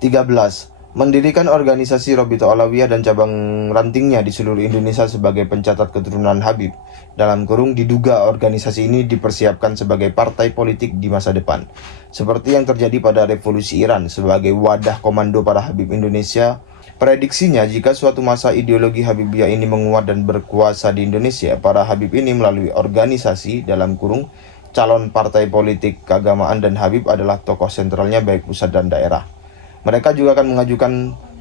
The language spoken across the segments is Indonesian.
13. Mendirikan organisasi Robito Alawiyah dan cabang rantingnya di seluruh Indonesia sebagai pencatat keturunan Habib. Dalam kurung, diduga organisasi ini dipersiapkan sebagai partai politik di masa depan. Seperti yang terjadi pada revolusi Iran sebagai wadah komando para Habib Indonesia. Prediksinya, jika suatu masa ideologi Habibiyah ini menguat dan berkuasa di Indonesia, para Habib ini melalui organisasi dalam kurung calon partai politik keagamaan dan Habib adalah tokoh sentralnya baik pusat dan daerah. Mereka juga akan mengajukan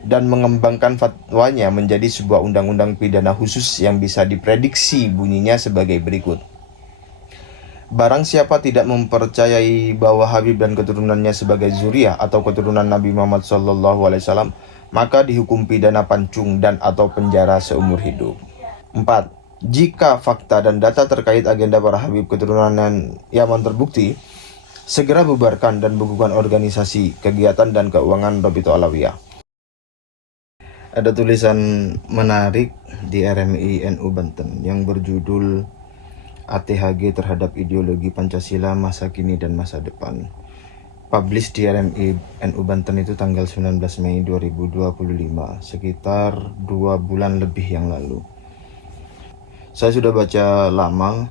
dan mengembangkan fatwanya menjadi sebuah undang-undang pidana khusus yang bisa diprediksi bunyinya sebagai berikut. Barang siapa tidak mempercayai bahwa Habib dan keturunannya sebagai zuriyah atau keturunan Nabi Muhammad SAW, maka dihukum pidana pancung dan atau penjara seumur hidup. 4. Jika fakta dan data terkait agenda para Habib keturunan Yaman terbukti, segera bubarkan dan bukukan organisasi, kegiatan, dan keuangan Robito Alawiyah. Ada tulisan menarik di RMI NU Banten yang berjudul ATHG terhadap ideologi Pancasila masa kini dan masa depan. Publish di RMI NU Banten itu tanggal 19 Mei 2025, sekitar 2 bulan lebih yang lalu. Saya sudah baca lama,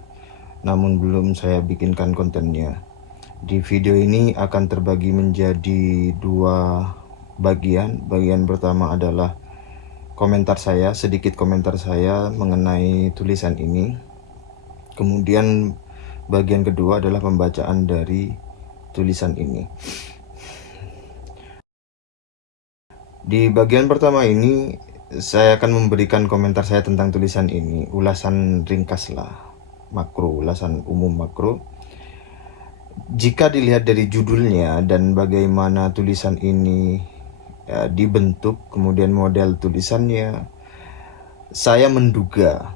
namun belum saya bikinkan kontennya. Di video ini akan terbagi menjadi 2 bagian. Bagian pertama adalah sedikit komentar saya mengenai tulisan ini. Kemudian bagian kedua adalah pembacaan dari tulisan ini. Di bagian pertama ini saya akan memberikan komentar saya tentang tulisan ini, ulasan ringkas lah, ulasan umum makro. Jika dilihat dari judulnya dan bagaimana tulisan ini dibentuk, kemudian model tulisannya, saya menduga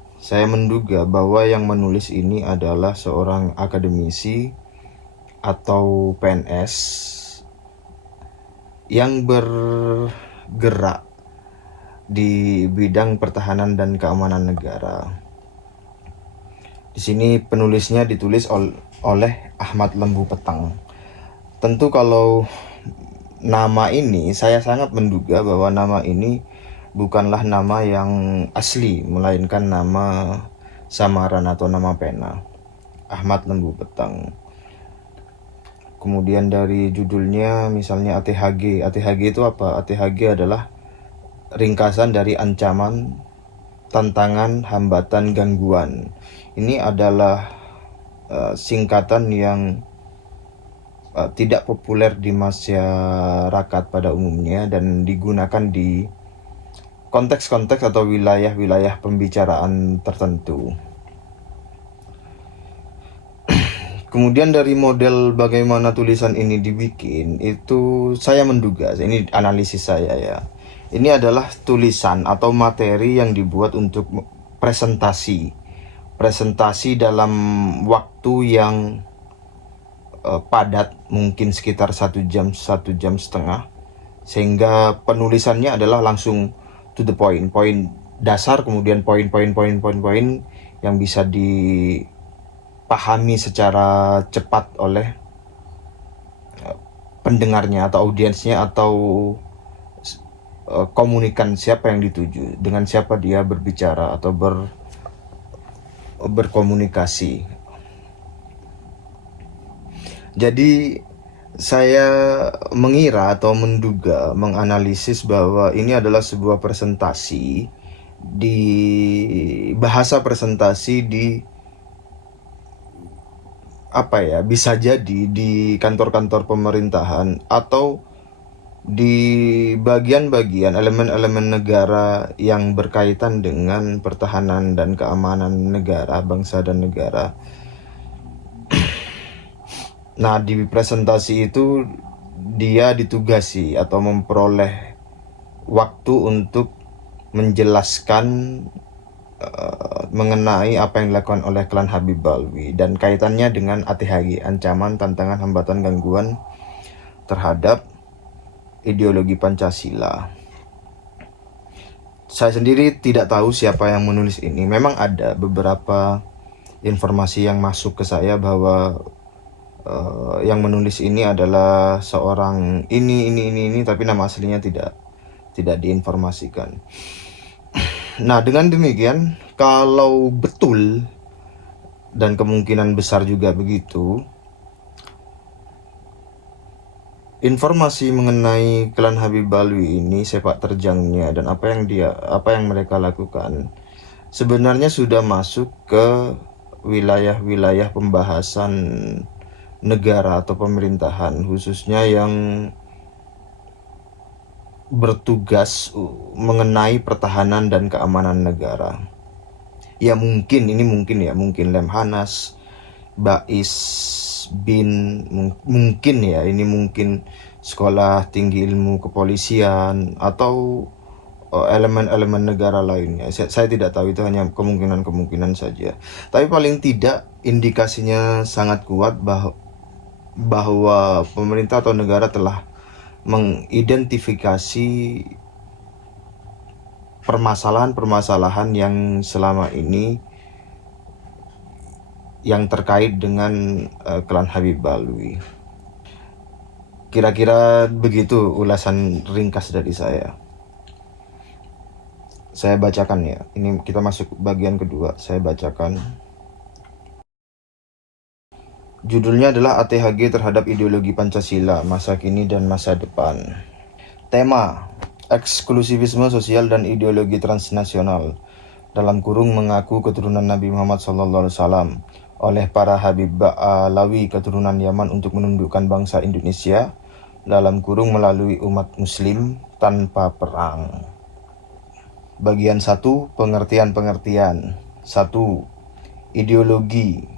bahwa yang menulis ini adalah seorang akademisi atau PNS yang bergerak di bidang pertahanan dan keamanan negara. Di sini penulisnya ditulis oleh Ahmad Lembu Petang. Tentu kalau nama ini, saya sangat menduga bahwa nama ini bukanlah nama yang asli, melainkan nama samaran atau nama pena. Ahmad Lembu Petang. Kemudian dari judulnya misalnya ATHG. ATHG itu apa? ATHG adalah ringkasan dari ancaman, tantangan, hambatan, gangguan. Ini adalah singkatan yang tidak populer di masyarakat pada umumnya dan digunakan di konteks-konteks atau wilayah-wilayah pembicaraan tertentu. Kemudian dari model bagaimana tulisan ini dibikin, itu saya menduga, ini analisis saya ya, ini adalah tulisan atau materi yang dibuat untuk presentasi dalam waktu yang padat, mungkin sekitar 1 jam, 1,5 jam, sehingga penulisannya adalah langsung to the point, poin dasar, kemudian poin yang bisa dipahami secara cepat oleh pendengarnya atau audiensnya atau komunikan siapa yang dituju, dengan siapa dia berbicara atau berkomunikasi. Jadi saya mengira atau menduga, menganalisis bahwa ini adalah sebuah presentasi di bahasa presentasi di bisa jadi di kantor-kantor pemerintahan atau di bagian-bagian elemen-elemen negara yang berkaitan dengan pertahanan dan keamanan negara, bangsa dan negara. Nah, di presentasi itu dia ditugasi atau memperoleh waktu untuk menjelaskan mengenai apa yang dilakukan oleh klan Habib Balwi dan kaitannya dengan ATHG, ancaman, tantangan, hambatan, gangguan terhadap ideologi Pancasila. Saya sendiri tidak tahu siapa yang menulis ini. Memang ada beberapa informasi yang masuk ke saya bahwa yang menulis ini adalah seorang ini, tapi nama aslinya tidak diinformasikan. Nah, dengan demikian, kalau betul dan kemungkinan besar juga begitu, informasi mengenai klan Habib Alwi ini, sepak terjangnya dan apa yang mereka lakukan sebenarnya sudah masuk ke wilayah-wilayah pembahasan negara atau pemerintahan, khususnya yang bertugas mengenai pertahanan dan keamanan negara. Ya mungkin Lemhanas, Bais bin, mungkin sekolah tinggi ilmu kepolisian atau elemen-elemen negara lainnya. Saya tidak tahu, itu hanya kemungkinan saja. Tapi paling tidak indikasinya sangat kuat bahwa pemerintah atau negara telah mengidentifikasi permasalahan-permasalahan yang selama ini yang terkait dengan klan Habib Alwi. Kira-kira begitu ulasan ringkas dari saya. Saya bacakan ya. Ini kita masuk bagian kedua. Saya bacakan. Judulnya adalah ATHG terhadap ideologi Pancasila, masa kini dan masa depan. Tema: eksklusivisme sosial dan ideologi transnasional. Dalam kurung mengaku keturunan Nabi Muhammad SAW oleh para Habib Alawi keturunan Yaman untuk menundukkan bangsa Indonesia. Dalam kurung melalui umat Muslim tanpa perang. Bagian 1, pengertian-pengertian. 1. Ideologi.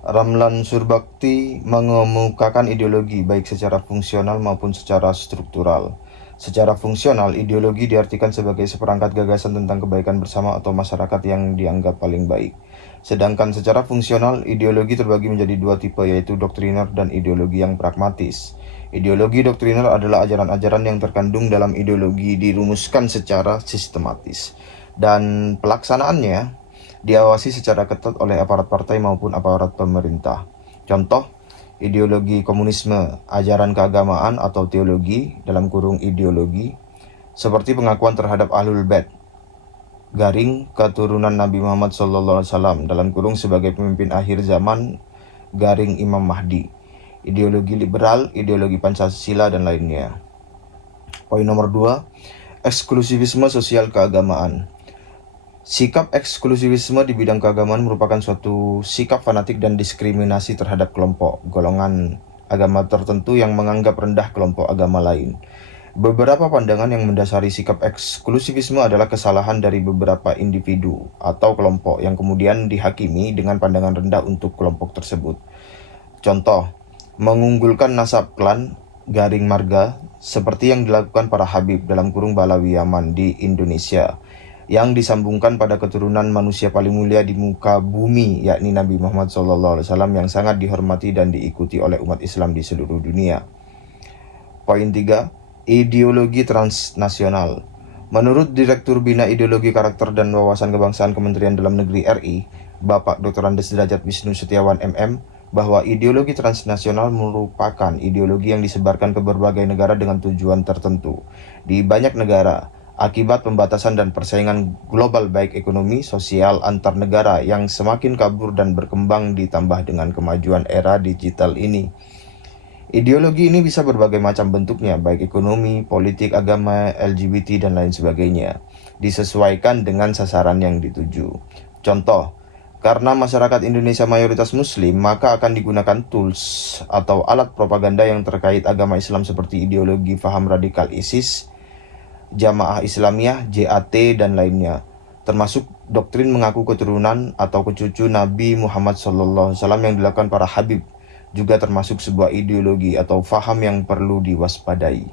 Ramlan Surbakti mengemukakan ideologi baik secara fungsional maupun secara struktural. Secara fungsional, ideologi diartikan sebagai seperangkat gagasan tentang kebaikan bersama atau masyarakat yang dianggap paling baik. Sedangkan secara fungsional, ideologi terbagi menjadi dua tipe, yaitu doktriner dan ideologi yang pragmatis. Ideologi doktriner adalah ajaran-ajaran yang terkandung dalam ideologi dirumuskan secara sistematis, dan pelaksanaannya diawasi secara ketat oleh aparat partai maupun aparat pemerintah. Contoh, ideologi komunisme, ajaran keagamaan atau teologi, dalam kurung ideologi, seperti pengakuan terhadap Ahlul Bait, garing keturunan Nabi Muhammad SAW, dalam kurung sebagai pemimpin akhir zaman, garing Imam Mahdi. Ideologi liberal, ideologi Pancasila, dan lainnya. Poin nomor 2, eksklusivisme sosial keagamaan. Sikap eksklusivisme di bidang keagamaan merupakan suatu sikap fanatik dan diskriminasi terhadap kelompok, golongan agama tertentu yang menganggap rendah kelompok agama lain. Beberapa pandangan yang mendasari sikap eksklusivisme adalah kesalahan dari beberapa individu atau kelompok yang kemudian dihakimi dengan pandangan rendah untuk kelompok tersebut. Contoh, mengunggulkan nasab klan, garing marga, seperti yang dilakukan para Habib dalam kurung Balawi Yaman di Indonesia, yang disambungkan pada keturunan manusia paling mulia di muka bumi, yakni Nabi Muhammad SAW, yang sangat dihormati dan diikuti oleh umat Islam di seluruh dunia. Poin 3, ideologi transnasional. Menurut Direktur Bina Ideologi Karakter dan Wawasan Kebangsaan Kementerian Dalam Negeri RI, Bapak Dr. Andes Derajat Wisnu Setiawan MM, bahwa ideologi transnasional merupakan ideologi yang disebarkan ke berbagai negara dengan tujuan tertentu. Di banyak negara, akibat pembatasan dan persaingan global baik ekonomi, sosial, antar negara yang semakin kabur dan berkembang ditambah dengan kemajuan era digital ini. Ideologi ini bisa berbagai macam bentuknya, baik ekonomi, politik, agama, LGBT, dan lain sebagainya, disesuaikan dengan sasaran yang dituju. Contoh, karena masyarakat Indonesia mayoritas Muslim, maka akan digunakan tools atau alat propaganda yang terkait agama Islam seperti ideologi faham radikal ISIS, Jamaah Islamiyah, JAT, dan lainnya, termasuk doktrin mengaku keturunan atau kecucu Nabi Muhammad SAW yang dilakukan para Habib, juga termasuk sebuah ideologi atau faham yang perlu diwaspadai.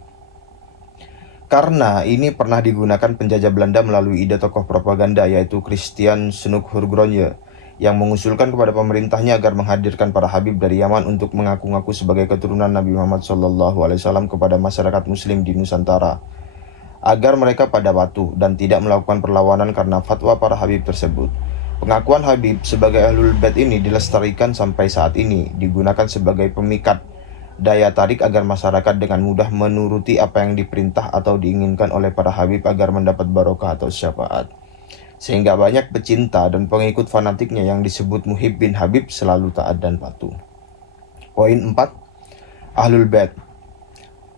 Karena ini pernah digunakan penjajah Belanda melalui ide tokoh propaganda, yaitu Christian Snoek Hurgronje, yang mengusulkan kepada pemerintahnya agar menghadirkan para Habib dari Yaman untuk mengaku-ngaku sebagai keturunan Nabi Muhammad SAW kepada masyarakat Muslim di Nusantara, agar mereka pada patuh dan tidak melakukan perlawanan karena fatwa para Habib tersebut. Pengakuan Habib sebagai Ahlul Bait ini dilestarikan sampai saat ini, digunakan sebagai pemikat daya tarik agar masyarakat dengan mudah menuruti apa yang diperintah atau diinginkan oleh para Habib agar mendapat barokah atau syafaat. Sehingga banyak pecinta dan pengikut fanatiknya yang disebut Muhibbin Habib selalu taat dan patuh. Poin 4. Ahlul Bait.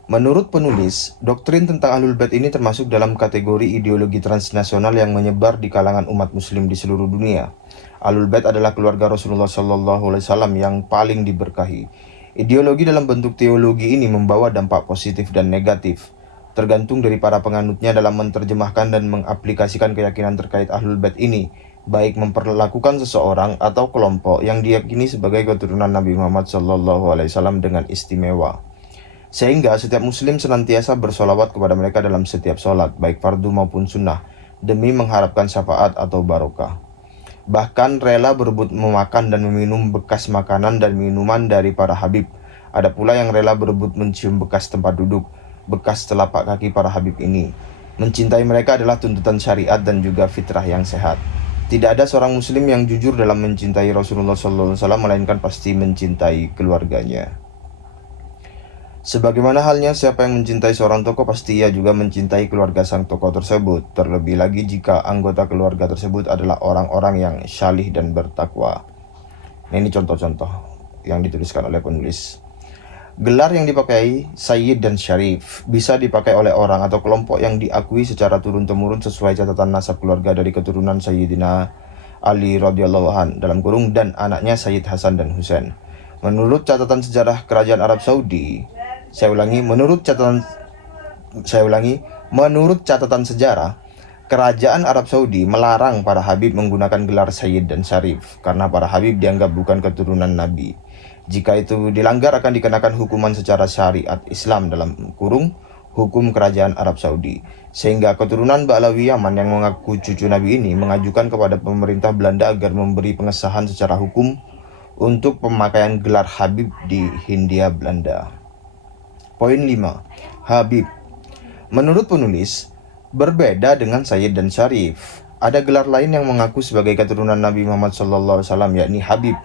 Menurut penulis, doktrin tentang Ahlul Bait ini termasuk dalam kategori ideologi transnasional yang menyebar di kalangan umat muslim di seluruh dunia. Ahlul Bait adalah keluarga Rasulullah SAW yang paling diberkahi. Ideologi dalam bentuk teologi ini membawa dampak positif dan negatif, tergantung dari para penganutnya dalam menerjemahkan dan mengaplikasikan keyakinan terkait Ahlul Bait ini, baik memperlakukan seseorang atau kelompok yang diyakini sebagai keturunan Nabi Muhammad SAW dengan istimewa. Sehingga setiap muslim senantiasa bersolawat kepada mereka dalam setiap sholat, baik fardu maupun sunnah, demi mengharapkan syafaat atau barokah. Bahkan rela berebut memakan dan meminum bekas makanan dan minuman dari para Habib. Ada pula yang rela berebut mencium bekas tempat duduk, bekas telapak kaki para Habib ini. Mencintai mereka adalah tuntutan syariat dan juga fitrah yang sehat. Tidak ada seorang muslim yang jujur dalam mencintai Rasulullah SAW, melainkan pasti mencintai keluarganya. Sebagaimana halnya siapa yang mencintai seorang tokoh, pasti ia juga mencintai keluarga sang tokoh tersebut. Terlebih lagi jika anggota keluarga tersebut adalah orang-orang yang syalih dan bertakwa. Nah, ini contoh-contoh yang dituliskan oleh penulis. Gelar yang dipakai Sayyid dan Syarif bisa dipakai oleh orang atau kelompok yang diakui secara turun-temurun sesuai catatan nasab keluarga dari keturunan Sayyidina Ali radhiyallahu an dalam kurung dan anaknya Sayyid Hasan dan Husain. Menurut catatan sejarah kerajaan Arab Saudi, menurut catatan sejarah, kerajaan Arab Saudi melarang para Habib menggunakan gelar Sayyid dan Syarif karena para Habib dianggap bukan keturunan Nabi. Jika itu dilanggar akan dikenakan hukuman secara syariat Islam dalam kurung hukum kerajaan Arab Saudi. Sehingga keturunan Ba'alawi Yaman yang mengaku cucu Nabi ini mengajukan kepada pemerintah Belanda agar memberi pengesahan secara hukum untuk pemakaian gelar Habib di Hindia Belanda. Poin 5. Habib. Menurut penulis, berbeda dengan Sayyid dan Syarif, ada gelar lain yang mengaku sebagai keturunan Nabi Muhammad SAW, yakni Habib.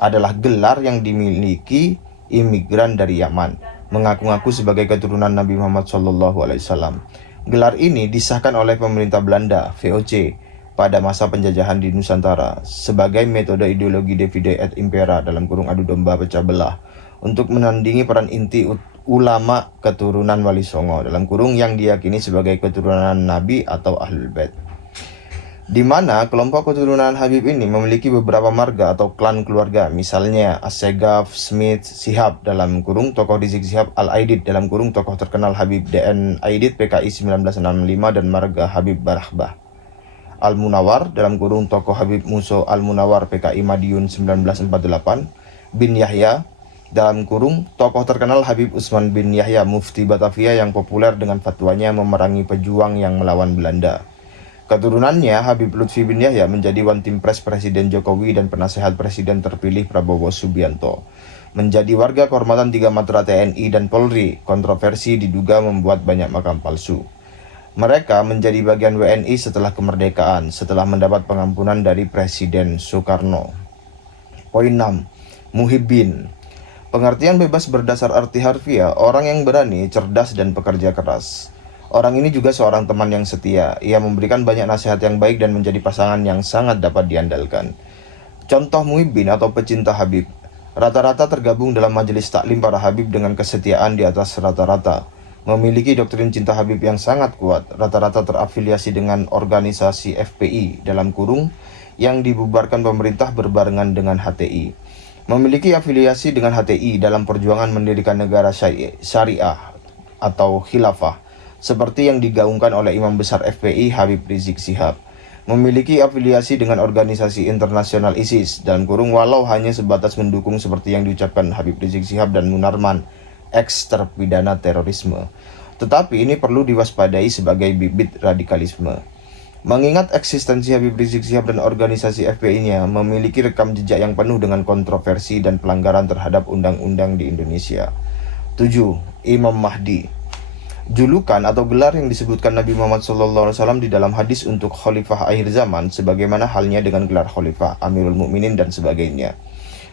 Adalah gelar yang dimiliki imigran dari Yaman, mengaku-ngaku sebagai keturunan Nabi Muhammad SAW. Gelar ini disahkan oleh pemerintah Belanda, VOC, pada masa penjajahan di Nusantara sebagai metode ideologi divide et impera dalam kurung adu domba pecah belah untuk menandingi peran inti ulama keturunan Wali Songo dalam kurung yang diyakini sebagai keturunan Nabi atau Ahlul Bait, di mana kelompok keturunan Habib ini memiliki beberapa marga atau klan keluarga, misalnya Assegaf, Smith, Shihab dalam kurung tokoh Rizik Shihab Al-Aidid dalam kurung tokoh terkenal Habib DN Aidid PKI 1965 dan marga Habib Barahbah, Al-Munawar dalam kurung tokoh Habib Muso Al-Munawar PKI Madiun 1948, bin Yahya dalam kurung tokoh terkenal Habib Utsman bin Yahya Mufti Batavia yang populer dengan fatwanya memerangi pejuang yang melawan Belanda. Keturunannya Habib Lutfi bin Yahya menjadi One Team Press Presiden Jokowi dan penasehat Presiden terpilih Prabowo Subianto. Menjadi warga kehormatan 3 Matra TNI dan Polri, kontroversi diduga membuat banyak makam palsu. Mereka menjadi bagian WNI setelah kemerdekaan, setelah mendapat pengampunan dari Presiden Soekarno. Poin 6. Muhibbin. Pengertian bebas berdasar arti harfiah, orang yang berani, cerdas, dan pekerja keras. Orang ini juga seorang teman yang setia. Ia memberikan banyak nasihat yang baik dan menjadi pasangan yang sangat dapat diandalkan. Contoh muhibbin atau pecinta Habib. Rata-rata tergabung dalam majelis taklim para Habib dengan kesetiaan di atas rata-rata. Memiliki doktrin cinta Habib yang sangat kuat. Rata-rata terafiliasi dengan organisasi FPI dalam kurung yang dibubarkan pemerintah berbarengan dengan HTI. Memiliki afiliasi dengan HTI dalam perjuangan mendirikan negara syariah atau khilafah, seperti yang digaungkan oleh Imam Besar FPI Habib Rizik Shihab. Memiliki afiliasi dengan organisasi internasional ISIS dalam kurung walau hanya sebatas mendukung seperti yang diucapkan Habib Rizik Shihab dan Munarman, ex terpidana terorisme. Tetapi ini perlu diwaspadai sebagai bibit radikalisme. Mengingat eksistensi Habib Rizik Shihab dan organisasi FPI-nya memiliki rekam jejak yang penuh dengan kontroversi dan pelanggaran terhadap undang-undang di Indonesia. 7. Imam Mahdi. Julukan atau gelar yang disebutkan Nabi Muhammad SAW di dalam hadis untuk khalifah akhir zaman, sebagaimana halnya dengan gelar khalifah, Amirul Mukminin dan sebagainya.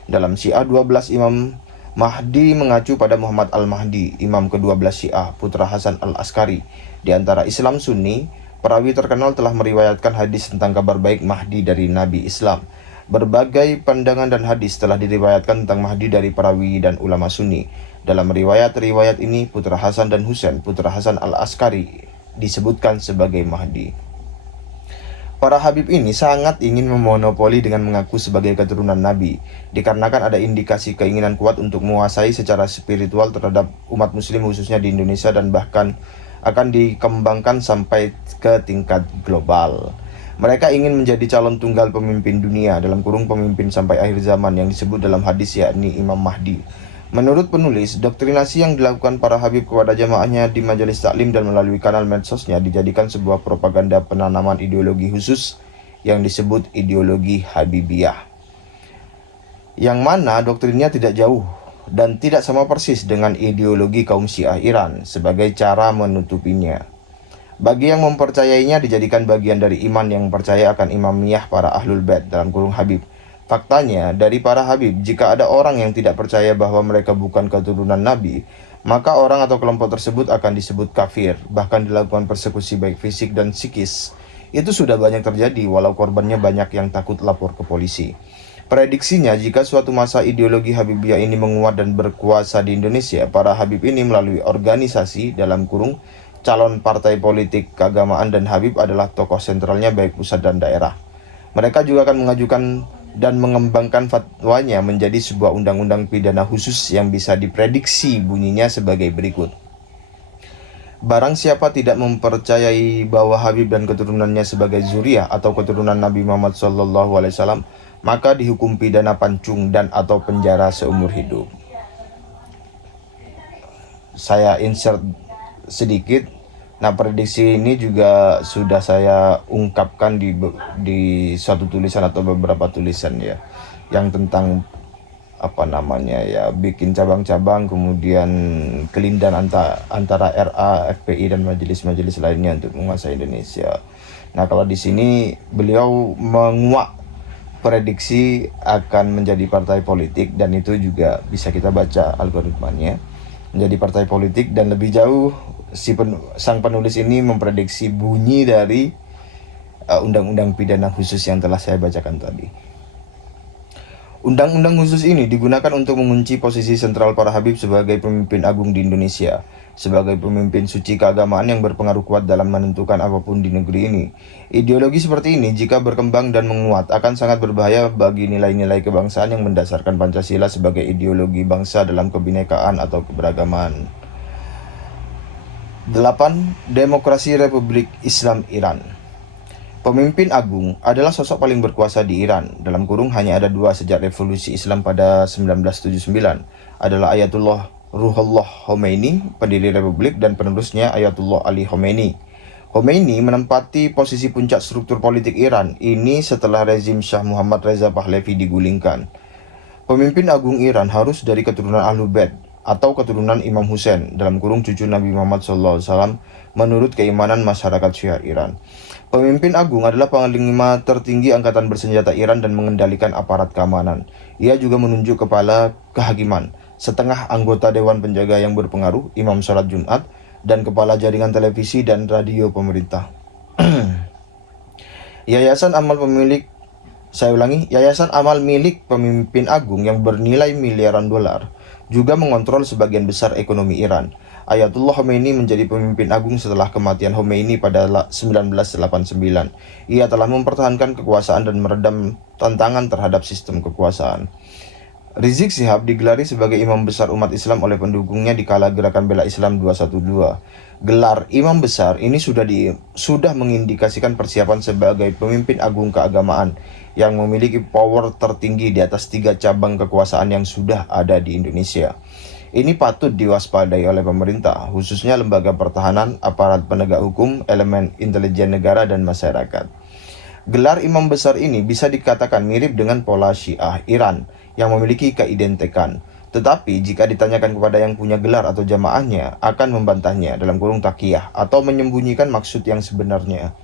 Dalam Syiah 12 Imam Mahdi mengacu pada Muhammad Al-Mahdi, Imam ke-12 Syiah, putra Hasan Al-Askari. Di antara Islam Sunni, perawi terkenal telah meriwayatkan hadis tentang kabar baik Mahdi dari Nabi Islam. Berbagai pandangan dan hadis telah diriwayatkan tentang Mahdi dari perawi dan ulama Sunni. Dalam riwayat-riwayat ini, putra Hasan dan Husain, putra Hasan Al-Askari, disebutkan sebagai Mahdi. Para Habib ini sangat ingin memonopoli dengan mengaku sebagai keturunan Nabi, dikarenakan ada indikasi keinginan kuat untuk menguasai secara spiritual terhadap umat muslim khususnya di Indonesia, dan bahkan akan dikembangkan sampai ke tingkat global. Mereka ingin menjadi calon tunggal pemimpin dunia, dalam kurung pemimpin sampai akhir zaman yang disebut dalam hadis, yakni Imam Mahdi. Menurut penulis, doktrinasi yang dilakukan para Habib kepada jamaahnya di majelis taklim dan melalui kanal medsosnya dijadikan sebuah propaganda penanaman ideologi khusus yang disebut ideologi Habibiyah, yang mana doktrinnya tidak jauh dan tidak sama persis dengan ideologi kaum Syiah Iran sebagai cara menutupinya. Bagi yang mempercayainya dijadikan bagian dari iman yang percaya akan imamiyah para ahlul bait, dalam kurung Habib. Faktanya, dari para Habib, jika ada orang yang tidak percaya bahwa mereka bukan keturunan Nabi, maka orang atau kelompok tersebut akan disebut kafir, bahkan dilakukan persekusi baik fisik dan psikis. Itu sudah banyak terjadi, walau korbannya banyak yang takut lapor ke polisi. Prediksinya, jika suatu masa ideologi Habibiyah ini menguat dan berkuasa di Indonesia, para Habib ini melalui organisasi, dalam kurung calon partai politik keagamaan, dan Habib adalah tokoh sentralnya baik pusat dan daerah. Mereka juga akan mengajukan dan mengembangkan fatwanya menjadi sebuah undang-undang pidana khusus yang bisa diprediksi bunyinya sebagai berikut. Barang siapa tidak mempercayai bahwa Habib dan keturunannya sebagai zuriyah atau keturunan Nabi Muhammad SAW, maka dihukum pidana pancung dan atau penjara seumur hidup. Saya insert sedikit. Nah, prediksi ini juga sudah saya ungkapkan di suatu tulisan atau beberapa tulisan ya, yang tentang bikin cabang-cabang, kemudian kelindahan antara RA, FPI dan majelis-majelis lainnya untuk menguasai Indonesia. Nah, kalau di sini beliau menguak prediksi akan menjadi partai politik, dan itu juga bisa kita baca algoritmanya menjadi partai politik, dan lebih jauh sang penulis ini memprediksi bunyi dari undang-undang pidana khusus yang telah saya bacakan tadi. Undang-undang khusus ini digunakan untuk mengunci posisi sentral para Habib sebagai pemimpin agung di Indonesia, sebagai pemimpin suci keagamaan yang berpengaruh kuat dalam menentukan apapun di negeri ini. Ideologi seperti ini jika berkembang dan menguat akan sangat berbahaya bagi nilai-nilai kebangsaan yang mendasarkan Pancasila sebagai ideologi bangsa dalam kebinekaan atau keberagaman. 8. Demokrasi Republik Islam Iran. Pemimpin agung adalah sosok paling berkuasa di Iran, dalam kurung hanya ada dua sejak revolusi Islam pada 1979, adalah Ayatullah Ruhollah Khomeini, pendiri Republik, dan penerusnya Ayatullah Ali Khomeini. Khomeini menempati posisi puncak struktur politik Iran ini setelah rezim Shah Muhammad Reza Pahlavi digulingkan. Pemimpin agung Iran harus dari keturunan Ahlul Bait atau keturunan Imam Husain, dalam kurung cucu Nabi Muhammad SAW, menurut keimanan masyarakat Syiah Iran. Pemimpin agung adalah panglima tertinggi angkatan bersenjata Iran dan mengendalikan aparat keamanan. Ia juga menunjuk kepala kehakiman, setengah anggota dewan penjaga yang berpengaruh, imam sholat Jumat, dan kepala jaringan televisi dan radio pemerintah. Yayasan amal milik pemimpin agung yang bernilai miliaran dolar juga mengontrol sebagian besar ekonomi Iran. Ayatullah Khomeini menjadi pemimpin agung setelah kematian Khomeini pada 1989. Ia telah mempertahankan kekuasaan dan meredam tantangan terhadap sistem kekuasaan. Rizik Syihab digelari sebagai imam besar umat Islam oleh pendukungnya di kala Gerakan Bela Islam 212. Gelar imam besar ini sudah mengindikasikan persiapan sebagai pemimpin agung keagamaan yang memiliki power tertinggi di atas 3 cabang kekuasaan yang sudah ada di Indonesia. Ini patut diwaspadai oleh pemerintah, khususnya lembaga pertahanan, aparat penegak hukum, elemen intelijen negara, dan masyarakat. Gelar imam besar ini bisa dikatakan mirip dengan pola Syiah Iran yang memiliki keidentikan. Tetapi jika ditanyakan kepada yang punya gelar atau jamaahnya, akan membantahnya dalam kurung takiyah atau menyembunyikan maksud yang sebenarnya.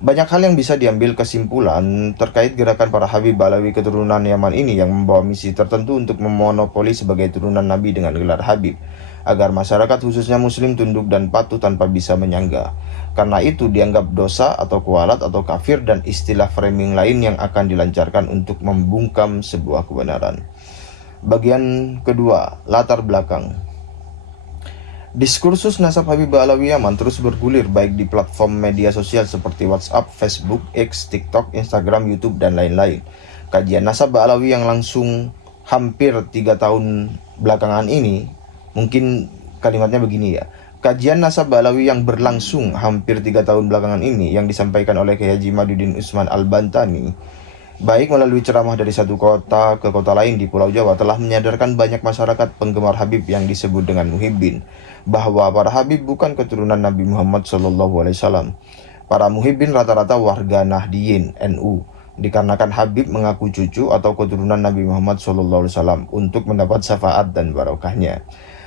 Banyak hal yang bisa diambil kesimpulan terkait gerakan para Habib Balawi keturunan Yaman ini yang membawa misi tertentu untuk memonopoli sebagai turunan Nabi dengan gelar Habib, agar masyarakat khususnya Muslim tunduk dan patuh tanpa bisa menyangga. Karena itu dianggap dosa atau kualat atau kafir dan istilah framing lain yang akan dilancarkan untuk membungkam sebuah kebenaran. Bagian kedua, latar belakang. Diskursus nasab Habib Ba'alawi Yaman terus bergulir baik di platform media sosial seperti WhatsApp, Facebook, X, TikTok, Instagram, YouTube, dan lain-lain. Kajian nasab Ba'alawi yang langsung hampir 3 tahun belakangan ini, mungkin kalimatnya begini ya. Kajian nasab Ba'alawi yang berlangsung hampir 3 tahun belakangan ini yang disampaikan oleh Kiai Haji Maduddin Usman Al-Bantani, baik melalui ceramah dari satu kota ke kota lain di Pulau Jawa, telah menyadarkan banyak masyarakat penggemar Habib yang disebut dengan muhibbin, bahwa para Habib bukan keturunan Nabi Muhammad SAW. Para muhibbin rata-rata warga Nahdiyin NU, dikarenakan Habib mengaku cucu atau keturunan Nabi Muhammad SAW untuk mendapat syafaat dan barokahnya.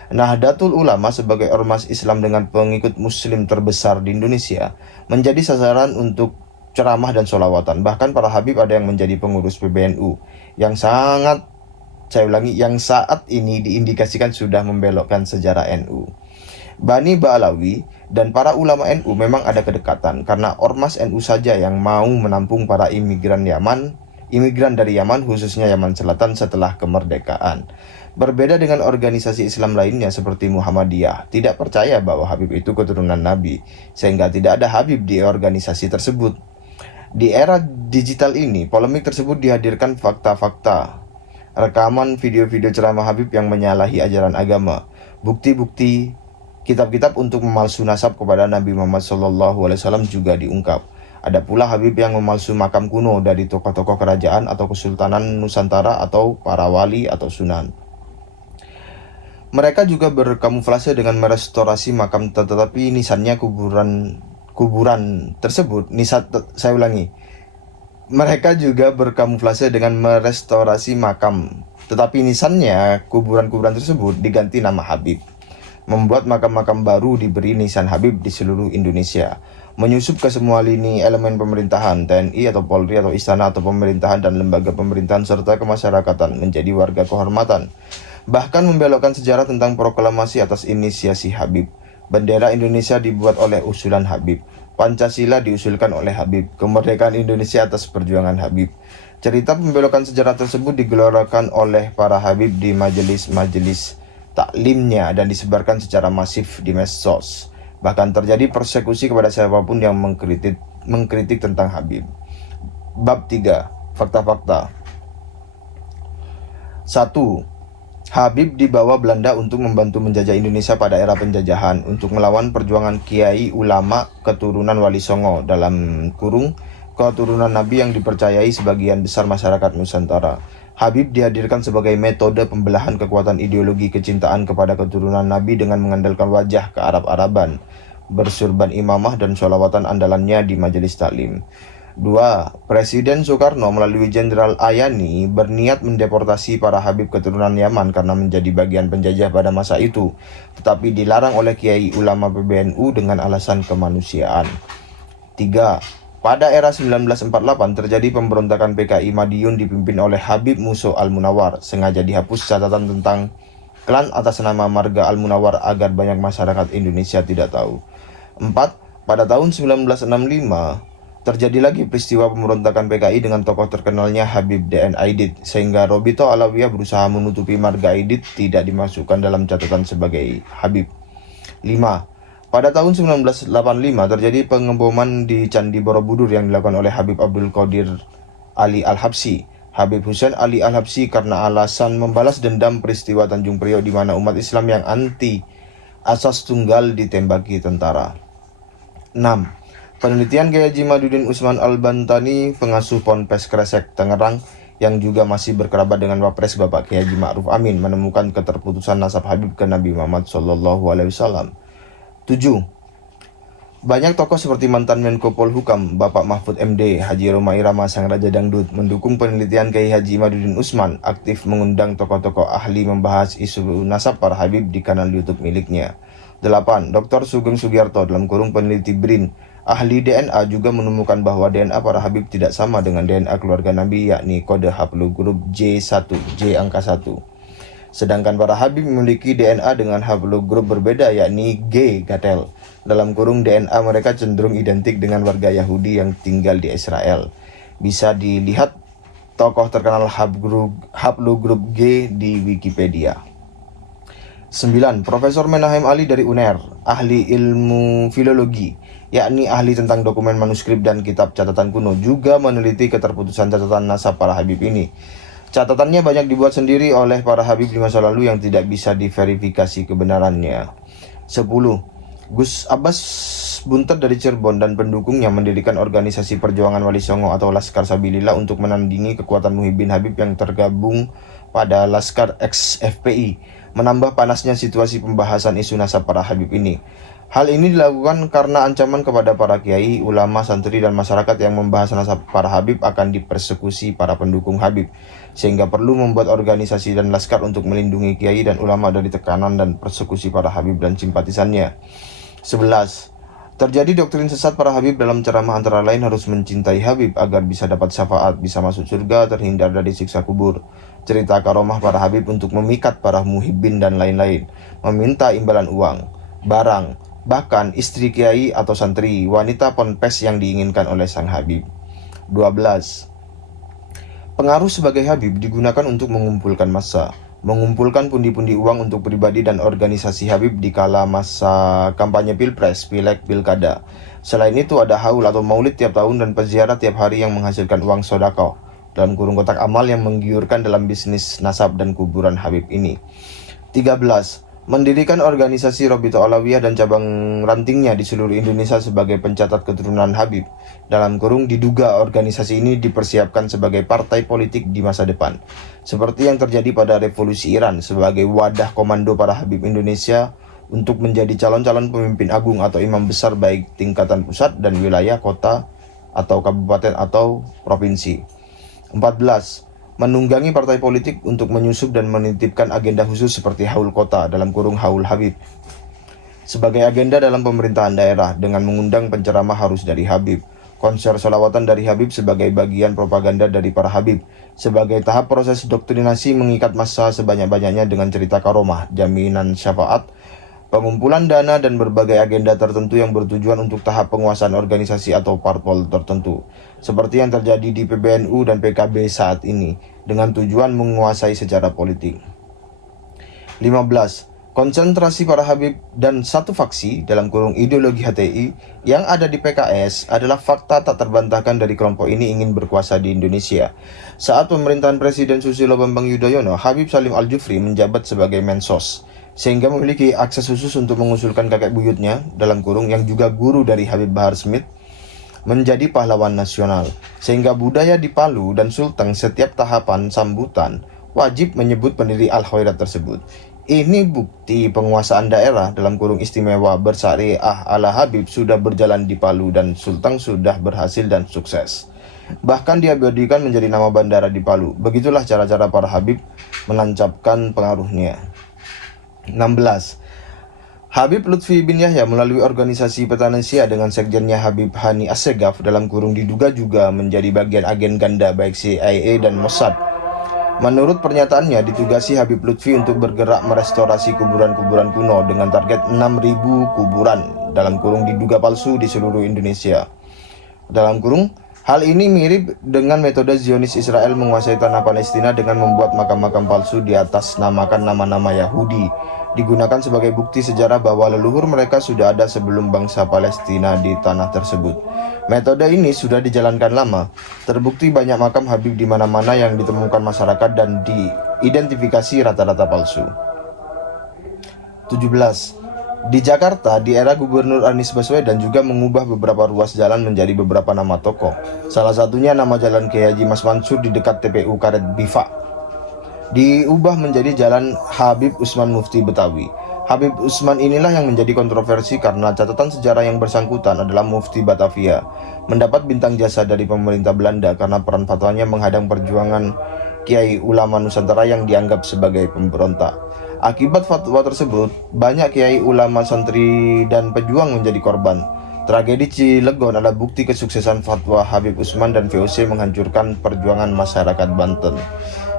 Nahdlatul Ulama sebagai ormas Islam dengan pengikut muslim terbesar di Indonesia menjadi sasaran untuk ceramah dan sholawatan. Bahkan para Habib ada yang menjadi pengurus PBNU yang saat ini diindikasikan sudah membelokkan sejarah NU. Bani Ba'alawi dan para ulama NU memang ada kedekatan karena ormas NU saja yang mau menampung para imigran dari Yaman, khususnya Yaman Selatan setelah kemerdekaan. Berbeda dengan organisasi Islam lainnya seperti Muhammadiyah, tidak percaya bahwa Habib itu keturunan Nabi, sehingga tidak ada Habib di organisasi tersebut. Di era digital ini, polemik tersebut dihadirkan fakta-fakta, rekaman video-video ceramah Habib yang menyalahi ajaran agama, bukti-bukti kitab-kitab untuk memalsu nasab kepada Nabi Muhammad SAW juga diungkap. Ada pula Habib yang memalsu makam kuno dari tokoh-tokoh kerajaan atau kesultanan Nusantara atau para wali atau sunan. Mereka juga berkamuflase dengan merestorasi makam, tetapi nisannya kuburan tersebut. Mereka juga berkamuflase dengan merestorasi makam, tetapi nisannya kuburan tersebut diganti nama Habib. Membuat makam-makam baru diberi nisan Habib di seluruh Indonesia. Menyusup ke semua lini elemen pemerintahan, TNI atau Polri atau istana atau pemerintahan dan lembaga pemerintahan serta kemasyarakatan menjadi warga kehormatan. Bahkan membelokkan sejarah tentang proklamasi atas inisiasi Habib. Bendera Indonesia dibuat oleh usulan Habib. Pancasila diusulkan oleh Habib. Kemerdekaan Indonesia atas perjuangan Habib. Cerita pembelokan sejarah tersebut digelorakan oleh para Habib di majelis-majelis taklimnya dan disebarkan secara masif di medsos. Bahkan terjadi persekusi kepada siapapun yang mengkritik tentang Habib. Bab 3. Fakta-fakta. 1. Habib dibawa Belanda untuk membantu menjajah Indonesia pada era penjajahan untuk melawan perjuangan kiai ulama keturunan Wali Songo dalam kurung keturunan Nabi yang dipercayai sebagian besar masyarakat Nusantara. Habib dihadirkan sebagai metode pembelahan kekuatan ideologi kecintaan kepada keturunan Nabi dengan mengandalkan wajah ke Arab-Araban, bersurban imamah dan sholawatan andalannya di majelis taklim. 2. Presiden Soekarno melalui Jenderal Ayani berniat mendeportasi para Habib keturunan Yaman karena menjadi bagian penjajah pada masa itu, tetapi dilarang oleh kiai ulama PBNU dengan alasan kemanusiaan. 3. Pada era 1948 terjadi pemberontakan PKI Madiun dipimpin oleh Habib Muso Al-Munawar. Sengaja dihapus catatan tentang klan atas nama marga Al-Munawar agar banyak masyarakat Indonesia tidak tahu. 4. Pada tahun 1965 terjadi lagi peristiwa pemberontakan PKI dengan tokoh terkenalnya Habib DN Aidit, sehingga Robito Alawiyah berusaha menutupi marga Aidit tidak dimasukkan dalam catatan sebagai Habib. 5. Pada tahun 1985 terjadi pengeboman di Candi Borobudur yang dilakukan oleh Habib Abdul Qadir Ali Al-Habsyi. Habib Husain Ali Al-Habsyi karena alasan membalas dendam peristiwa Tanjung Priok di mana umat Islam yang anti asas tunggal ditembaki tentara. 6. Penelitian Kiai Haji Maduddin Usman Al-Bantani, pengasuh Ponpes Kresek Tangerang, yang juga masih berkerabat dengan Wapres Bapak Kiai Haji Ma'ruf Amin, menemukan keterputusan nasab Habib ke Nabi Muhammad SAW. 7. Banyak tokoh seperti mantan Menko Polhukam, Bapak Mahfud MD, Haji Roma Irama Sang Raja Dangdut mendukung penelitian Kiai Haji Imaduddin Usman, aktif mengundang tokoh-tokoh ahli membahas isu nasab para Habib di kanal YouTube miliknya. 8. Dr. Sugeng Sugiarto dalam kurung peneliti BRIN, ahli DNA juga menemukan bahwa DNA para Habib tidak sama dengan DNA keluarga Nabi, yakni kode haplogrup J1, J angka 1. Sedangkan para Habib memiliki DNA dengan haplogrup berbeda, yakni G gatel. Dalam kurung DNA mereka cenderung identik dengan warga Yahudi yang tinggal di Israel. Bisa dilihat tokoh terkenal haplogrup G di Wikipedia. 9. Profesor Menahem Ali dari UNER, ahli ilmu filologi, yakni ahli tentang dokumen manuskrip dan kitab catatan kuno, juga meneliti keterputusan catatan nasab para Habib ini. Catatannya banyak dibuat sendiri oleh para Habib di masa lalu yang tidak bisa diverifikasi kebenarannya. 10. Gus Abbas Buntet dari Cirebon dan pendukungnya mendirikan organisasi Perjuangan Wali Songo atau Laskar Sabilillah untuk menandingi kekuatan Muhyiddin Habib yang tergabung pada Laskar ex-FPI, menambah panasnya situasi pembahasan isu nasab para Habib ini. Hal ini dilakukan karena ancaman kepada para kiai, ulama, santri, dan masyarakat yang membahas nasab para Habib akan dipersekusi para pendukung Habib, sehingga perlu membuat organisasi dan laskar untuk melindungi kiai dan ulama dari tekanan dan persekusi para Habib dan simpatisannya. 11. Terjadi doktrin sesat para Habib dalam ceramah antara lain harus mencintai Habib agar bisa dapat syafaat, bisa masuk surga, terhindar dari siksa kubur. Cerita karomah para Habib untuk memikat para muhibbin dan lain-lain. Meminta imbalan uang, barang, bahkan istri kiai atau santri, wanita ponpes yang diinginkan oleh sang Habib. 12. Pengaruh sebagai Habib digunakan untuk mengumpulkan massa, mengumpulkan pundi-pundi uang untuk pribadi dan organisasi Habib di kala masa kampanye Pilpres, Pileg, Pilkada. Selain itu ada haul atau maulid tiap tahun dan peziarah tiap hari yang menghasilkan uang sodako, dalam kurung kotak amal yang menggiurkan dalam bisnis nasab dan kuburan Habib ini. 13. Mendirikan organisasi Robito Alawiyah dan cabang rantingnya di seluruh Indonesia sebagai pencatat keturunan Habib. Dalam kurung diduga organisasi ini dipersiapkan sebagai partai politik di masa depan, seperti yang terjadi pada revolusi Iran sebagai wadah komando para Habib Indonesia untuk menjadi calon-calon pemimpin agung atau imam besar baik tingkatan pusat dan wilayah, kota atau kabupaten atau provinsi. 14. Menunggangi partai politik untuk menyusup dan menitipkan agenda khusus seperti haul kota dalam kurung haul Habib sebagai agenda dalam pemerintahan daerah dengan mengundang penceramah harus dari Habib, konser sholawatan dari Habib sebagai bagian propaganda dari para Habib, sebagai tahap proses doktrinasi mengikat massa sebanyak-banyaknya dengan cerita karomah, jaminan syafaat, pengumpulan dana dan berbagai agenda tertentu yang bertujuan untuk tahap penguasaan organisasi atau parpol tertentu, seperti yang terjadi di PBNU dan PKB saat ini, dengan tujuan menguasai secara politik. 15. Konsentrasi para Habib dan satu faksi dalam kurung ideologi HTI yang ada di PKS adalah fakta tak terbantahkan dari kelompok ini ingin berkuasa di Indonesia. Saat pemerintahan Presiden Susilo Bambang Yudhoyono, Habib Salim Al-Jufri menjabat sebagai Mensos, sehingga memiliki akses khusus untuk mengusulkan kakek buyutnya dalam kurung yang juga guru dari Habib Bahar Smith menjadi pahlawan nasional, sehingga budaya di Palu dan Sulteng setiap tahapan sambutan wajib menyebut pendiri Al-Khairat tersebut. Ini bukti penguasaan daerah dalam kurung istimewa bersyariah ala Habib sudah berjalan di Palu dan Sulteng sudah berhasil dan sukses. Bahkan diabadikan menjadi nama bandara di Palu. Begitulah cara-cara para Habib menancapkan pengaruhnya. 16. Habib Lutfi bin Yahya melalui organisasi Petanesia dengan sekjennya Habib Hani Assegaf dalam kurung diduga juga menjadi bagian agen ganda baik CIA dan Mossad. Menurut pernyataannya, ditugasi Habib Lutfi untuk bergerak merestorasi kuburan-kuburan kuno dengan target 6.000 kuburan dalam kurung diduga palsu di seluruh Indonesia. Dalam kurung, hal ini mirip dengan metode Zionis Israel menguasai tanah Palestina dengan membuat makam-makam palsu di atas namakan nama-nama Yahudi, digunakan sebagai bukti sejarah bahwa leluhur mereka sudah ada sebelum bangsa Palestina di tanah tersebut. Metode ini sudah dijalankan lama. Terbukti banyak makam Habib di mana-mana yang ditemukan masyarakat dan diidentifikasi rata-rata palsu. 17. Di Jakarta, di era Gubernur Anies Baswedan juga mengubah beberapa ruas jalan menjadi beberapa nama tokoh. Salah satunya nama Jalan Kiai Haji Mas Mansur di dekat TPU Karet Bifa diubah menjadi Jalan Habib Usman Mufti Betawi. Habib Utsman inilah yang menjadi kontroversi karena catatan sejarah yang bersangkutan adalah Mufti Batavia mendapat bintang jasa dari pemerintah Belanda karena peran fatwanya menghadang perjuangan kiai ulama Nusantara yang dianggap sebagai pemberontak. Akibat fatwa tersebut, banyak kiai ulama, santri, dan pejuang menjadi korban. Tragedi Cilegon adalah bukti kesuksesan fatwa Habib Utsman dan VOC menghancurkan perjuangan masyarakat Banten.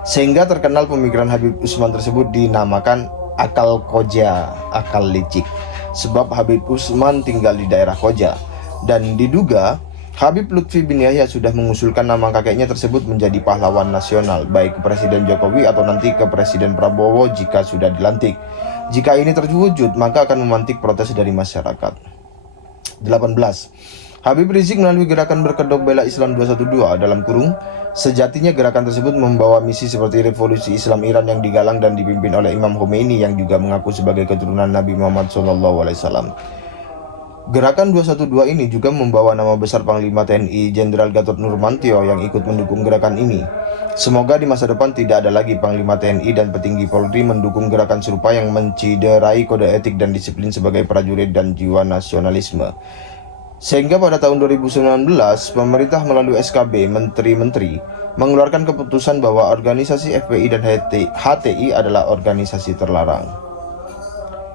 Sehingga terkenal pemikiran Habib Utsman tersebut dinamakan akal koja, akal licik. Sebab Habib Utsman tinggal di daerah Koja. Dan diduga Habib Lutfi bin Yahya sudah mengusulkan nama kakeknya tersebut menjadi pahlawan nasional, baik ke Presiden Jokowi atau nanti ke Presiden Prabowo jika sudah dilantik. Jika ini terwujud, maka akan memantik protes dari masyarakat. 18. Habib Rizik melalui gerakan berkedok bela Islam 212 dalam kurung, sejatinya gerakan tersebut membawa misi seperti revolusi Islam Iran yang digalang dan dipimpin oleh Imam Khomeini yang juga mengaku sebagai keturunan Nabi Muhammad SAW. Gerakan 212 ini juga membawa nama besar Panglima TNI Jenderal Gatot Nurmantio yang ikut mendukung gerakan ini. Semoga di masa depan tidak ada lagi Panglima TNI dan petinggi Polri mendukung gerakan serupa yang menciderai kode etik dan disiplin sebagai prajurit dan jiwa nasionalisme. Sehingga pada tahun 2019, pemerintah melalui SKB Menteri-Menteri mengeluarkan keputusan bahwa organisasi FPI dan HTI adalah organisasi terlarang.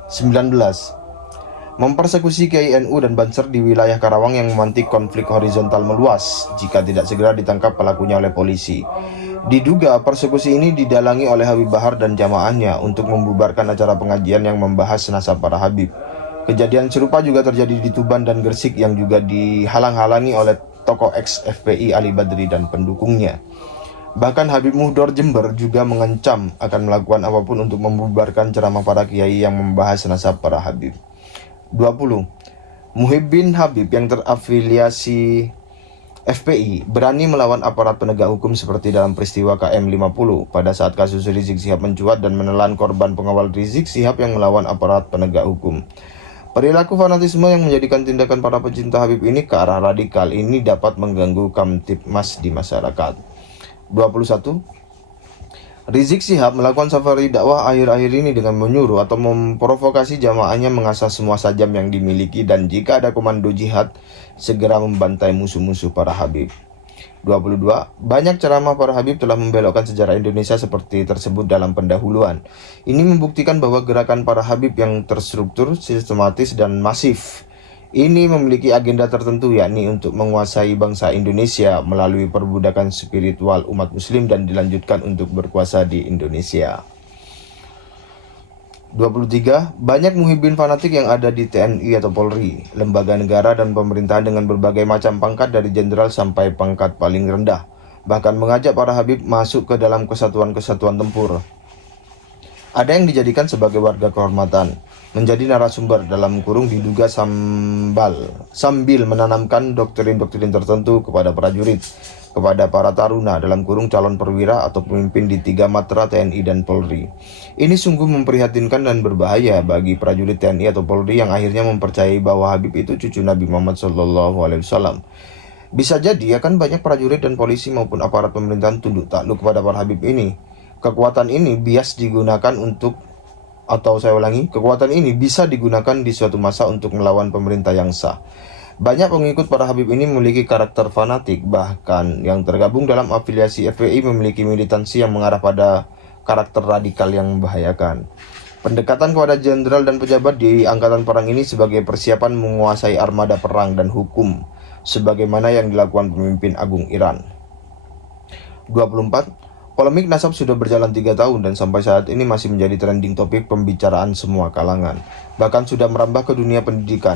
19. Mempersekusi Kiai NU dan Banser di wilayah Karawang yang memantik konflik horizontal meluas jika tidak segera ditangkap pelakunya oleh polisi. Diduga persekusi ini didalangi oleh Habib Bahar dan jamaahnya untuk membubarkan acara pengajian yang membahas nasab para Habib. Kejadian serupa juga terjadi di Tuban dan Gresik yang juga dihalang-halangi oleh tokoh ex-FPI Ali Badri dan pendukungnya. Bahkan Habib Muhdor Jember juga mengancam akan melakukan apapun untuk membubarkan ceramah para kiai yang membahas nasab para Habib. 20. Muhyiddin Habib yang terafiliasi FPI berani melawan aparat penegak hukum seperti dalam peristiwa KM50 pada saat kasus Rizik Syihab mencuat dan menelan korban pengawal Rizik Syihab yang melawan aparat penegak hukum. Perilaku fanatisme yang menjadikan tindakan para pecinta Habib ini ke arah radikal ini dapat mengganggu kamtipmas di masyarakat. 21. Rizik Syihab melakukan safari dakwah akhir-akhir ini dengan menyuruh atau memprovokasi jamaahnya mengasah semua sajam yang dimiliki dan jika ada komando jihad, segera membantai musuh-musuh para Habib. 22. Banyak ceramah para Habib telah membelokkan sejarah Indonesia seperti tersebut dalam pendahuluan. Ini membuktikan bahwa gerakan para Habib yang terstruktur, sistematis, dan masif ini memiliki agenda tertentu, yakni untuk menguasai bangsa Indonesia melalui perbudakan spiritual umat muslim dan dilanjutkan untuk berkuasa di Indonesia. 23. Banyak muhibbin fanatik yang ada di TNI atau Polri, lembaga negara dan pemerintahan dengan berbagai macam pangkat dari jenderal sampai pangkat paling rendah, bahkan mengajak para Habib masuk ke dalam kesatuan-kesatuan tempur. Ada yang dijadikan sebagai warga kehormatan, menjadi narasumber dalam kurung diduga sambil menanamkan doktrin-doktrin tertentu kepada prajurit, kepada para taruna dalam kurung calon perwira atau pemimpin di 3 matra TNI dan Polri. Ini sungguh memprihatinkan dan berbahaya bagi prajurit TNI atau Polri yang akhirnya mempercayai bahwa Habib itu cucu Nabi Muhammad SAW. Bisa jadi akan banyak prajurit dan polisi maupun aparat pemerintahan tunduk takluk kepada para Habib ini. Kekuatan ini kekuatan ini bisa digunakan di suatu masa untuk melawan pemerintah yang sah. Banyak pengikut para Habib ini memiliki karakter fanatik, bahkan yang tergabung dalam afiliasi FPI memiliki militansi yang mengarah pada karakter radikal yang membahayakan. Pendekatan kepada jenderal dan pejabat di angkatan perang ini sebagai persiapan menguasai armada perang dan hukum, sebagaimana yang dilakukan pemimpin agung Iran. 24. Polemik nasab sudah berjalan 3 tahun dan sampai saat ini masih menjadi trending topik pembicaraan semua kalangan. Bahkan sudah merambah ke dunia pendidikan.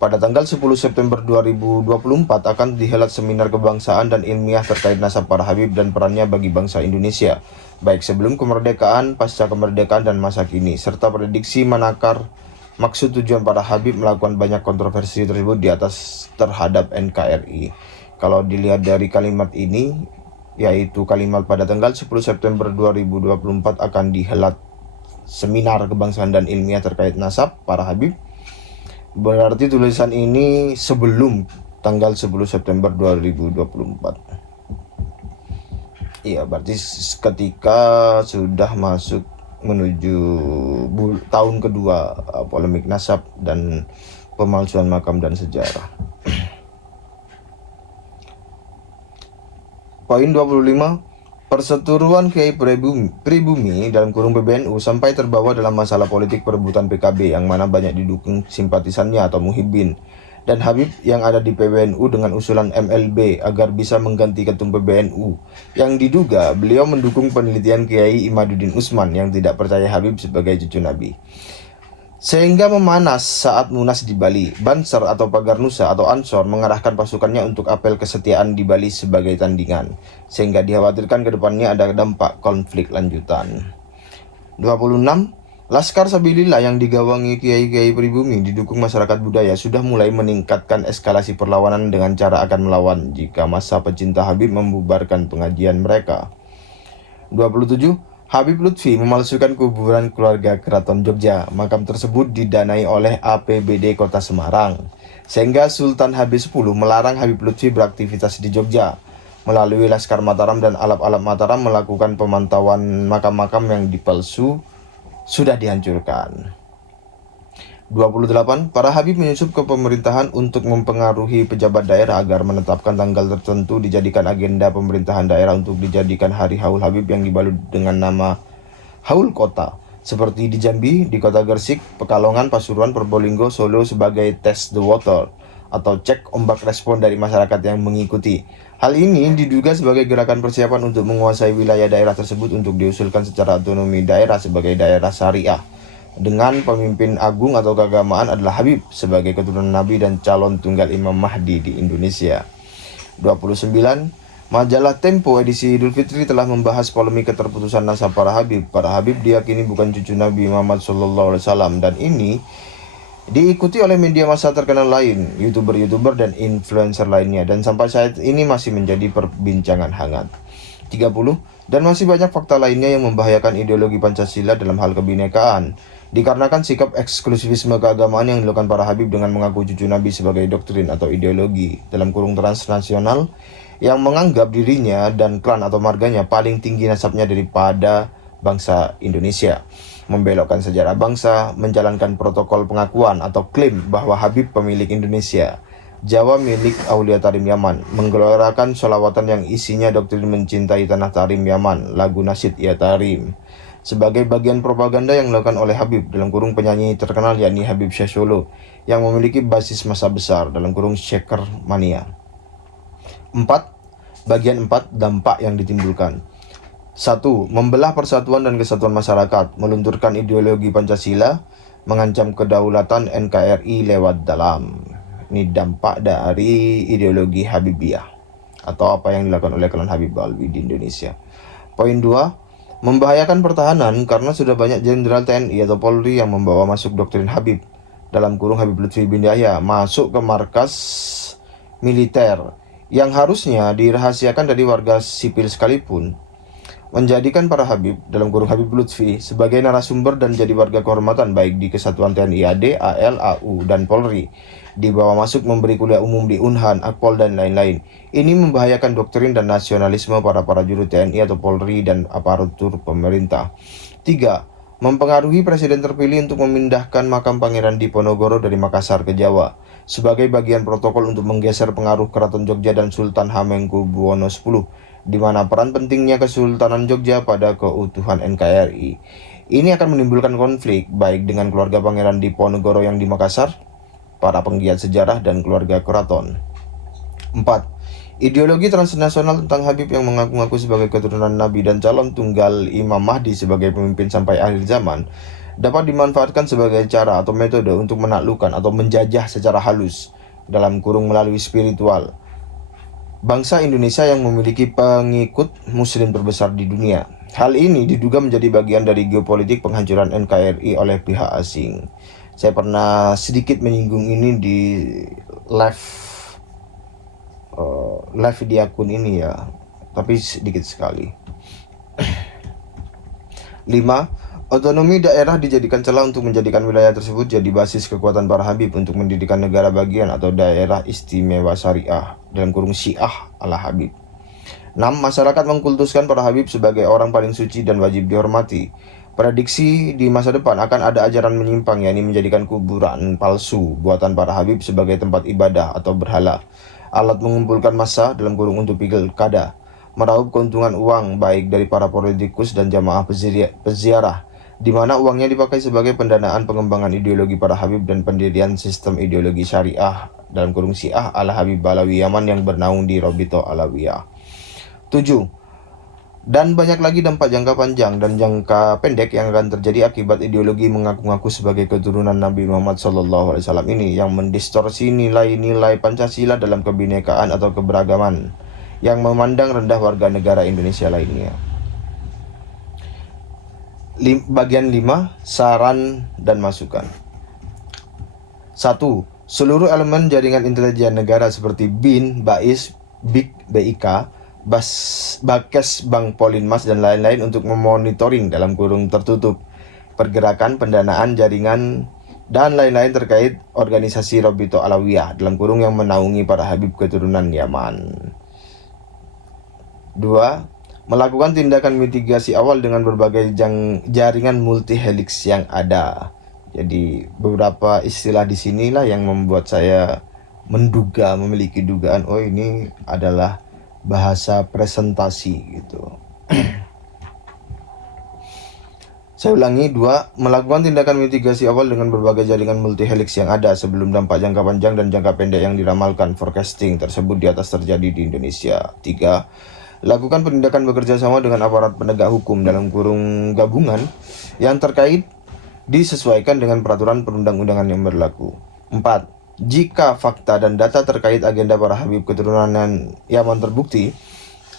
Pada tanggal 10 September 2024 akan dihelat seminar kebangsaan dan ilmiah terkait nasab para Habib dan perannya bagi bangsa Indonesia, baik sebelum kemerdekaan, pasca kemerdekaan, dan masa kini, serta prediksi menakar maksud tujuan para Habib melakukan banyak kontroversi tersebut di atas terhadap NKRI. Kalau dilihat dari kalimat ini, yaitu kalimat pada tanggal 10 September 2024 akan dihelat seminar kebangsaan dan ilmiah terkait nasab para Habib. Berarti tulisan ini sebelum tanggal 10 September 2024. Iya, berarti ketika sudah masuk menuju tahun kedua polemik nasab dan pemalsuan makam dan sejarah. Poin 25, perseteruan Kiai Pribumi dalam kurung PBNU sampai terbawa dalam masalah politik perebutan PKB yang mana banyak didukung simpatisannya atau muhibbin dan Habib yang ada di PBNU dengan usulan MLB agar bisa mengganti ketum PBNU yang diduga beliau mendukung penelitian Kiai Imaduddin Usman yang tidak percaya Habib sebagai cucu Nabi. Sehingga memanas saat Munas di Bali, Banser atau Pagar Nusa atau Ansor mengarahkan pasukannya untuk apel kesetiaan di Bali sebagai tandingan, sehingga dikhawatirkan ke depannya ada dampak konflik lanjutan. 26. Laskar Sabilillah yang digawangi kiai-kiai pribumi didukung masyarakat budaya sudah mulai meningkatkan eskalasi perlawanan dengan cara akan melawan jika masa pecinta Habib membubarkan pengajian mereka. 27. Habib Lutfi memalsukan kuburan keluarga Keraton Jogja. Makam tersebut didanai oleh APBD Kota Semarang, sehingga Sultan Habib X melarang Habib Lutfi beraktivitas di Jogja. Melalui Laskar Mataram dan Alap-Alap Mataram melakukan pemantauan makam-makam yang dipalsu sudah dihancurkan. 28. Para Habib menyusup ke pemerintahan untuk mempengaruhi pejabat daerah agar menetapkan tanggal tertentu dijadikan agenda pemerintahan daerah untuk dijadikan Hari Haul Habib yang dibalut dengan nama Haul Kota, seperti di Jambi, di Kota Gresik, Pekalongan, Pasuruan, Probolinggo, Solo sebagai test the water atau cek ombak respon dari masyarakat yang mengikuti. Hal ini diduga sebagai gerakan persiapan untuk menguasai wilayah daerah tersebut untuk diusulkan secara otonomi daerah sebagai daerah syariah, dengan pemimpin agung atau keagamaan adalah Habib sebagai keturunan Nabi dan calon tunggal Imam Mahdi di Indonesia. 29. Majalah Tempo edisi Idul Fitri telah membahas polemik keterputusan nasab para Habib. Para Habib diyakini bukan cucu Nabi Muhammad SAW dan ini diikuti oleh media massa terkenal lain, YouTuber dan influencer lainnya, dan sampai saat ini masih menjadi perbincangan hangat. 30. Dan masih banyak fakta lainnya yang membahayakan ideologi Pancasila dalam hal kebinekaan, dikarenakan sikap eksklusivisme keagamaan yang dilakukan para Habib dengan mengaku cucu Nabi sebagai doktrin atau ideologi dalam kurung transnasional yang menganggap dirinya dan klan atau marganya paling tinggi nasabnya daripada bangsa Indonesia, membelokkan sejarah bangsa, menjalankan protokol pengakuan atau klaim bahwa Habib pemilik Indonesia, Jawa milik Aulia Tarim Yaman, menggelorkan sholawatan yang isinya doktrin mencintai tanah Tarim Yaman, lagu nasyid Ya Tarim, sebagai bagian propaganda yang dilakukan oleh Habib dalam kurung penyanyi terkenal yakni Habib Syah Solo yang memiliki basis massa besar dalam kurung Shaker Mania. 4. Bagian 4, dampak yang ditimbulkan. 1. Membelah persatuan dan kesatuan masyarakat, melunturkan ideologi Pancasila, mengancam kedaulatan NKRI lewat dalam. Ini dampak dari ideologi Habibiyah atau apa yang dilakukan oleh klan Habib Alwi di Indonesia. Poin 2. Membahayakan pertahanan karena sudah banyak jenderal TNI atau Polri yang membawa masuk doktrin Habib dalam kurung Habib Lutfi bin Yahya masuk ke markas militer yang harusnya dirahasiakan dari warga sipil sekalipun, menjadikan para Habib dalam kurung Habib Lutfi sebagai narasumber dan jadi warga kehormatan baik di Kesatuan TNI AD, AL, AU, dan Polri, dibawa masuk memberi kuliah umum di Unhan, Akpol, dan lain-lain. Ini membahayakan doktrin dan nasionalisme para prajurit TNI atau Polri dan aparatur pemerintah. 3. Mempengaruhi presiden terpilih untuk memindahkan makam Pangeran Diponegoro dari Makassar ke Jawa sebagai bagian protokol untuk menggeser pengaruh Keraton Jogja dan Sultan Hamengkubuwono X, di mana peran pentingnya Kesultanan Jogja pada keutuhan NKRI. Ini akan menimbulkan konflik baik dengan keluarga Pangeran Diponegoro yang di Makassar, para penggiat sejarah, dan keluarga keraton. 4. Ideologi transnasional tentang Habib yang mengaku-ngaku sebagai keturunan Nabi dan calon tunggal Imam Mahdi sebagai pemimpin sampai akhir zaman dapat dimanfaatkan sebagai cara atau metode untuk menaklukkan atau menjajah secara halus dalam kurung melalui spiritual bangsa Indonesia yang memiliki pengikut muslim terbesar di dunia. Hal ini diduga menjadi bagian dari geopolitik penghancuran NKRI oleh pihak asing. Saya pernah sedikit menyinggung ini di live di akun ini ya, tapi sedikit sekali. 5. Otonomi daerah dijadikan celah untuk menjadikan wilayah tersebut jadi basis kekuatan para Habib untuk mendirikan negara bagian atau daerah istimewa syariah dalam kurung Syiah ala Habib. 6. Masyarakat mengkultuskan para Habib sebagai orang paling suci dan wajib dihormati. Prediksi di masa depan akan ada ajaran menyimpang, yakni menjadikan kuburan palsu buatan para habib sebagai tempat ibadah atau berhala, alat mengumpulkan massa dalam kurung untuk pilkada, meraup keuntungan uang baik dari para politikus dan jamaah peziarah, di mana uangnya dipakai sebagai pendanaan pengembangan ideologi para habib dan pendirian sistem ideologi syariah dalam kurung Syiah ala Habib Balawi Yaman yang bernaung di Robito Alawiyah. 7. Dan banyak lagi dampak jangka panjang dan jangka pendek yang akan terjadi akibat ideologi mengaku-ngaku sebagai keturunan Nabi Muhammad SAW ini yang mendistorsi nilai-nilai Pancasila dalam kebinekaan atau keberagaman, yang memandang rendah warga negara Indonesia lainnya. Bagian 5, saran dan masukan. 1. Seluruh elemen jaringan intelijen negara seperti BIN, BAIS, BIK, BIK, Bakes, Bank Polinmas, dan lain-lain untuk memonitoring dalam kurung tertutup pergerakan, pendanaan, jaringan, dan lain-lain terkait organisasi Robito Alawiyah dalam kurung yang menaungi para habib keturunan Yaman. 2. Melakukan tindakan mitigasi awal dengan berbagai jaringan multi helix yang ada. Jadi beberapa istilah di sinilah yang membuat saya memiliki dugaan, oh ini adalah bahasa presentasi gitu. Saya ulangi, 2. Melakukan tindakan mitigasi awal dengan berbagai jaringan multi helix yang ada sebelum dampak jangka panjang dan jangka pendek yang diramalkan forecasting tersebut di atas terjadi di Indonesia. 3. Lakukan penindakan bekerja sama dengan aparat penegak hukum dalam kurung gabungan yang terkait disesuaikan dengan peraturan perundang-undangan yang berlaku. 4. Jika fakta dan data terkait agenda para habib keturunan Yaman terbukti,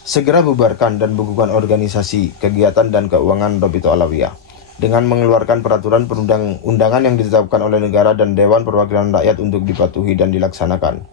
segera bubarkan dan bukukan organisasi, kegiatan, dan keuangan Robito Alawiyah dengan mengeluarkan peraturan perundang-undangan yang ditetapkan oleh negara dan Dewan Perwakilan Rakyat untuk dipatuhi dan dilaksanakan.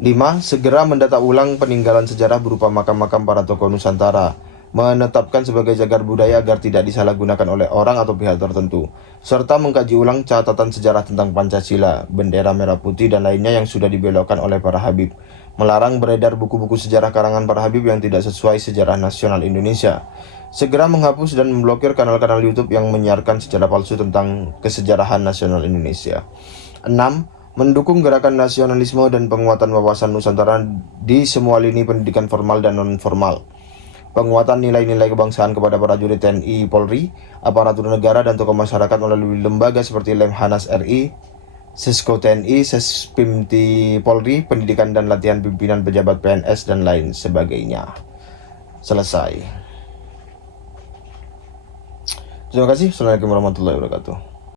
5. Segera mendata ulang peninggalan sejarah berupa makam-makam para tokoh Nusantara, menetapkan sebagai cagar budaya agar tidak disalahgunakan oleh orang atau pihak tertentu, serta mengkaji ulang catatan sejarah tentang Pancasila, bendera merah putih, dan lainnya yang sudah dibelokkan oleh para habib, melarang beredar buku-buku sejarah karangan para habib yang tidak sesuai sejarah nasional Indonesia, segera menghapus dan memblokir kanal-kanal YouTube yang menyiarkan sejarah palsu tentang kesejarahan nasional Indonesia. 6. Mendukung gerakan nasionalisme dan penguatan wawasan Nusantara di semua lini pendidikan formal dan non-formal. Penguatan nilai-nilai kebangsaan kepada prajurit TNI, Polri, aparatur negara, dan tokoh masyarakat melalui lembaga seperti Lemhanas RI, Sesko TNI, Sespimti Polri, pendidikan dan latihan pimpinan pejabat PNS, dan lain sebagainya. Selesai. Terima kasih. Assalamualaikum warahmatullahi wabarakatuh.